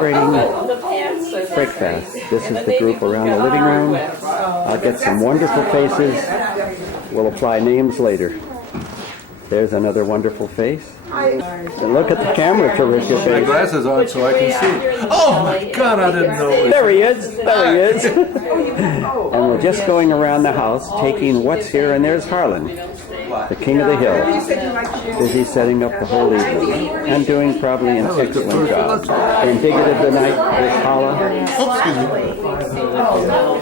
celebrating breakfast. This is the group around the living room. I'll get some wonderful faces. We'll apply names later. There's another wonderful face. And look at the camera to Rick your My face. glasses on so I can see. Oh my God, I didn't know. There he is. There he is. And we're just going around the house taking what's here, and there's Harlan, the king of the hill, busy setting up the whole evening and doing probably an excellent job. Indicative of the night with Hala.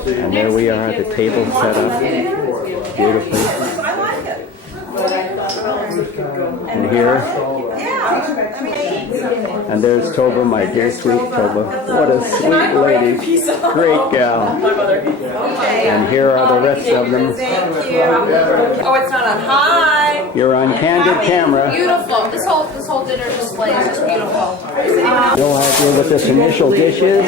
And there we are, the table set up beautifully. And here, and there's Toba, my dear sweet Toba. What a sweet lady. Great gal. And here are the rest of them. Oh, it's not on. Hi. You're on candid camera. Beautiful. This whole dinner display is just beautiful. No idea what this initial dish is,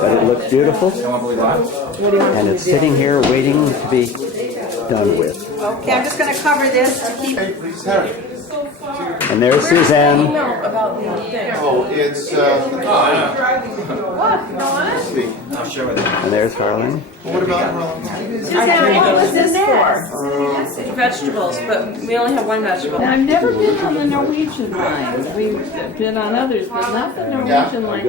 but it looks beautiful. And it's sitting here waiting to be done with. Okay, I'm just going to cover this to keep. And there's Suzanne. Oh, it's And there's Harlan. what about Harlan? Suzanne, what was this for? Vegetables, but we only have one vegetable. I've never been on the Norwegian line. We've been on others, but not the Norwegian line.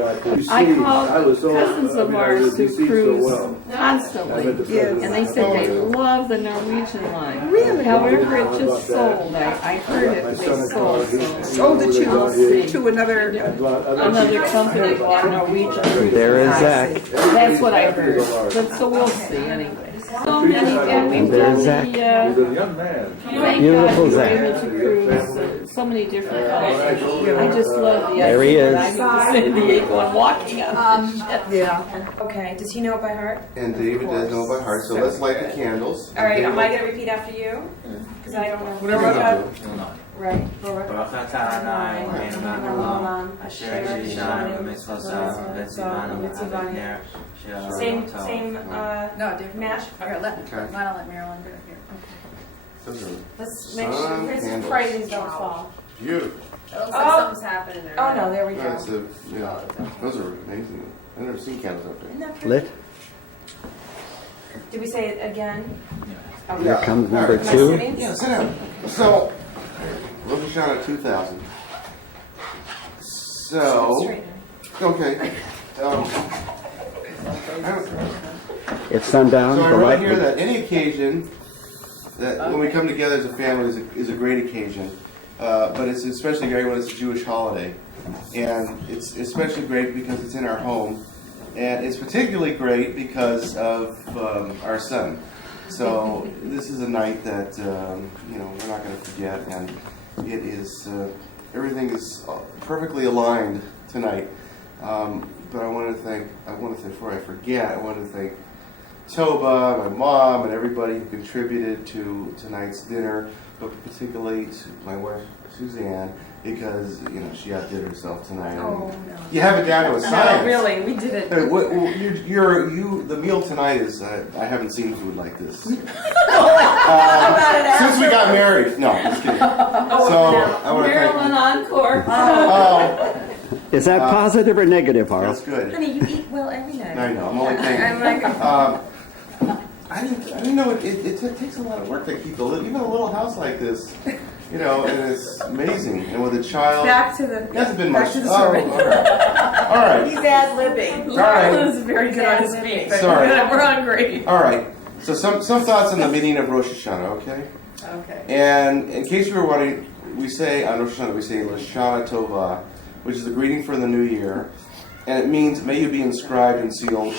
I called cousins of ours who cruise constantly, and they said they love the Norwegian line. Really? However, it just sold. I heard it. They sold. Sold it to another. Another company bought Norwegian. There is Zach. That's what I heard. But so we'll see anyway. So many, and we've done There's Zach. He's a young man. Thank Beautiful God we're Zach. able to cruise so many different countries. I just love the idea. There he is. that I get to San Diego and walking on Yeah. Okay. Does he know it by heart? And David does know by heart, so let's light the candles. All right. Am I gonna repeat after you? Because I don't know. Whatever you want to do. Right. Baruch atah Adonai, Eloheinu melech haolam, asher yishanu b'mitzvosav, v'tzivanu v'ner shel Same. No, different. Mash. Here, let Okay. Marilyn do it here. Those are Let's make sure. Sun Let's candles. pray these don't fall. beautiful. It looks like something's happening there. Oh no, there we go. That's those are amazing. I've never seen candles up there. Lit. Did we say it again? Here comes number All right. 2. Yeah, sit down. So, Rosh Hashanah 2000. So, okay. It's sundown. So I The wrote light here that any occasion that when we come together as a family is a great occasion, but it's especially great when it's a Jewish holiday, and it's especially great because it's in our home, and it's particularly great because of our son. So this is a night that we're not going to forget, and it is everything is perfectly aligned tonight. But I want to thank before I forget, I want to thank Toba, my mom, and everybody who contributed to tonight's dinner, but particularly to my wife Suzanne, because she outdid herself tonight. Oh, no. You have it down to a science. No, really, we did it. The meal tonight is I haven't seen food like this since we got married. No, just kidding. So I want to Maryland Encore. Is that positive or negative, Harlan? That's good. Honey, you eat well every night. I know. I'm only thinking. I'm like, I didn't know it takes a lot of work to keep even a little house like this, and it's amazing. And with a child, back to the. it hasn't been back much. to the story. All right. He's ad-libbing. All right. This is very good on his feet. But Sorry. we're hungry. All right. So some thoughts on the meaning of Rosh Hashanah, okay? Okay. And in case you were wondering, we say on Rosh Hashanah Lashana Tova, which is the greeting for the new year, and it means may you be inscribed and sealed.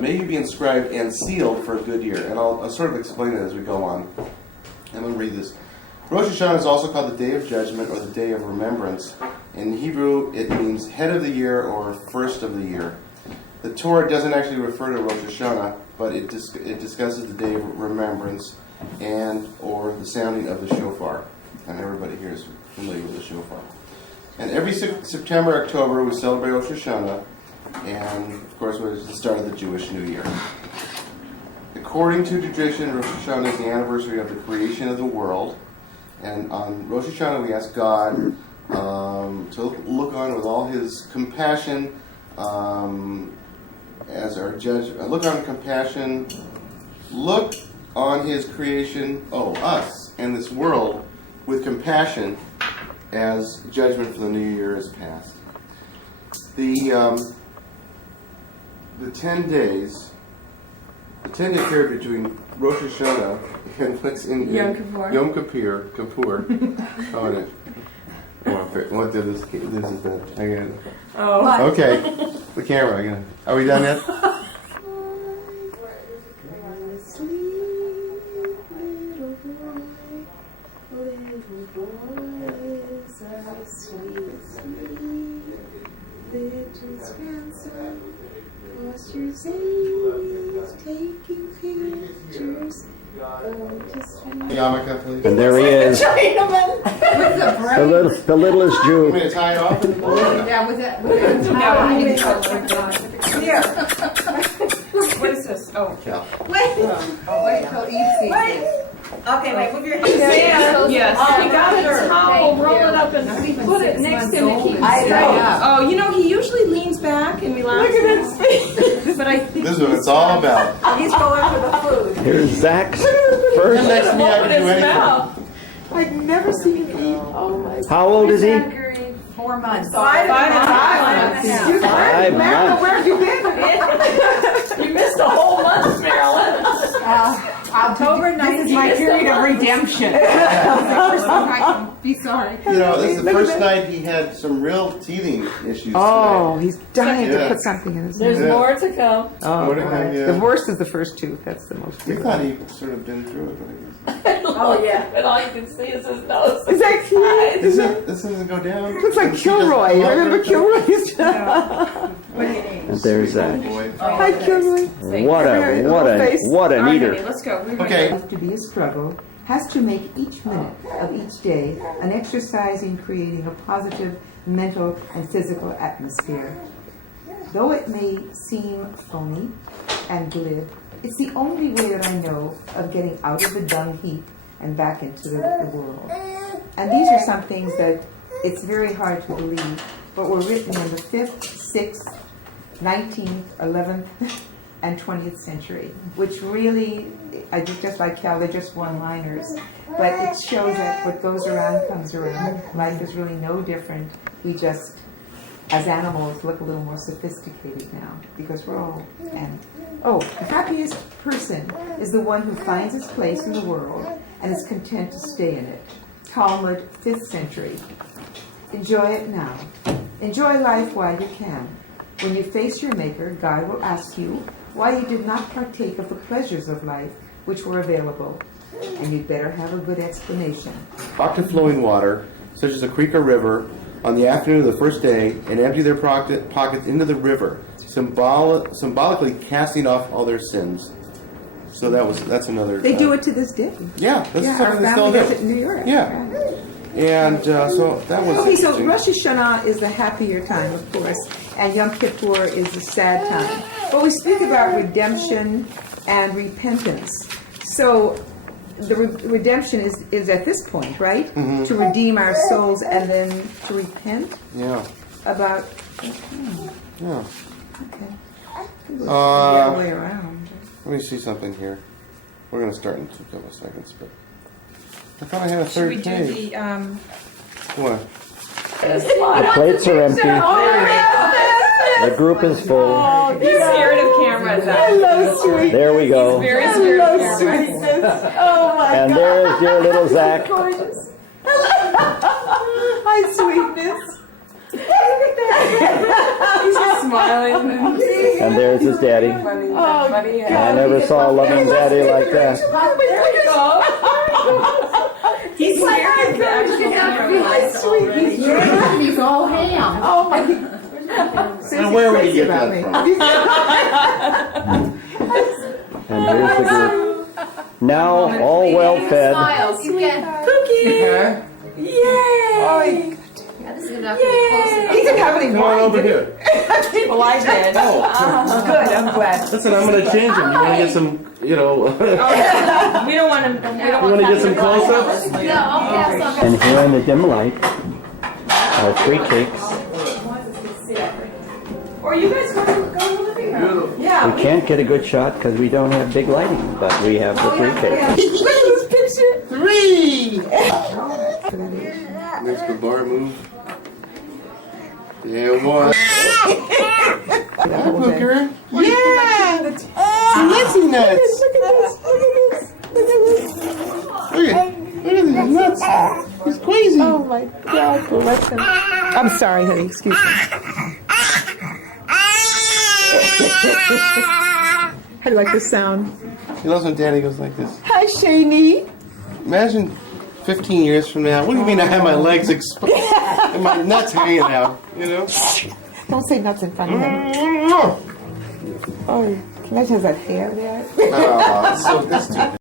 May you be inscribed and sealed for a good year. And I'll sort of explain it as we go on. I'm going to read this. Rosh Hashanah is also called the Day of Judgment or the Day of Remembrance. In Hebrew, it means head of the year or first of the year. The Torah doesn't actually refer to Rosh Hashanah, but it discusses the Day of Remembrance and or the sounding of the shofar. And everybody here is familiar with the shofar. And every September, October, we celebrate Rosh Hashanah, and of course, it was the start of the Jewish New Year. According to tradition, Rosh Hashanah is the anniversary of the creation of the world, and on Rosh Hashanah, we ask God to look on with all His compassion as our judge. Look on compassion. Look on his creation, us, and this world with compassion as judgment for the new year is passed. The 10 days, the 10-day period between Rosh Hashanah and what's in Yom Kippur. Yom Kippur. What did this? This is the. I got it. Oh. Okay, the camera. Are we done yet? Yarmulke, please. And there he is, the littlest Jew. Want me to tie it off? Yeah, with that. Here. What is this? Oh. Cal. Wait till Eve sees this. Okay, wait, move your hands. Yes. He got a towel, roll it up and put it next to him to keep it straight. Oh, you know, he usually leans back and relaxes. Look at his face. But I think This is what it's all about. He's going for the food. Here's Zach's first. Next to me, I can do anything. I've never seen him eat. Oh my. How old is he? 4 months. 5 months. 5 months. Where have you been? You missed a whole month, Marilyn. October 9th. This is my period of redemption. Be sorry. You know, this is the first night he had some real teething issues. Oh, he's dying Yeah. to put something in his There's mouth. more to come. Oh, What did I- God. yeah. The worst is the first tooth. That's the most. We thought he'd sort of been through it, but I Oh yeah. But all you can see is his nose. Is that cute? guess. This doesn't go down. Looks like Kilroy. Remember Kilroy's? And there's Zach. Boy. Hi, Kilroy. What an All right, eater. honey, let's go. We're Okay. To be a struggle has to make each minute of each day an exercise in creating a positive mental and physical atmosphere. Though it may seem phony and glib, it's the only way that I know of getting out of the dung heap and back into the world. And these are some things that it's very hard to believe, but were written in the 5th, 6th, 19th, 11th, and 20th century, which really, I just like Cal, they're just one-liners, but it shows that what goes around comes around. Life is really no different. We just, as animals, look a little more sophisticated now because we're all animals. Oh, the happiest person is the one who finds his place in the world and is content to stay in it. Talmud, 5th century. Enjoy it now. Enjoy life while you can. When you face your Maker, God will ask you why you did not partake of the pleasures of life which were available. And you'd better have a good explanation. Walk to flowing water, such as a creek or river, on the afternoon of the first day, and empty their pockets into the river, symbolically casting off all their sins. So that's another. They do it to this day. Yeah, that's Yeah, our something they still family does it do. in New York. Yeah. And so that was Okay, so interesting. Rosh Hashanah is the happier time, of course, and Yom Kippur is the sad time. But we speak about redemption and repentance. So the redemption is at this point, right? Mm-hmm. To redeem our souls and then to repent Yeah. about. Yeah. Okay. The other way around. Let me see something here. We're going to start in a couple of seconds, but I thought I had a Should third we do page. the What? The plates are empty. The group is full. he's scared of cameras? Hello, sweet. There we go. Very scared of Hello, cameras. sweetness. Oh my And God. there's your little Zach. Gorgeous. Hi, sweetness. He's just smiling. And there's his daddy. I never saw a loving daddy like that. He's scared of the actual camera. He's all ham. Oh my. Now, where would you get that from? And here's the group. Now all well fed. Smiles. You get Yay! Yeah, this is gonna have to be close enough. He didn't have any Come on wine. over here. Well, I did. Good, I'm glad. Listen, I'm going to change him. You want to get some, We don't want him. We don't wanna get some close-ups? No, I'll pass on. And here in the dim light are 3 cakes. Or you guys want to go in the living room? Yeah. We can't get a good shot because we don't have big lighting, but we have the three tables. Look at this picture. Three! Next the bar move. Yeah, one. Booker. Yeah! Nutsy nuts! Look at this. Look at this. Look at this. Look at these nuts. He's crazy. Oh my God. Bless him. I'm sorry, honey. Excuse me. How do you like this sound? He loves when Daddy goes like this. Hi, Shani. Imagine 15 years from now. What do you mean I have my legs exposed and my nuts hanging out? You know? Don't say nuts in front of him. Oh, can I just have hair there? That's too big.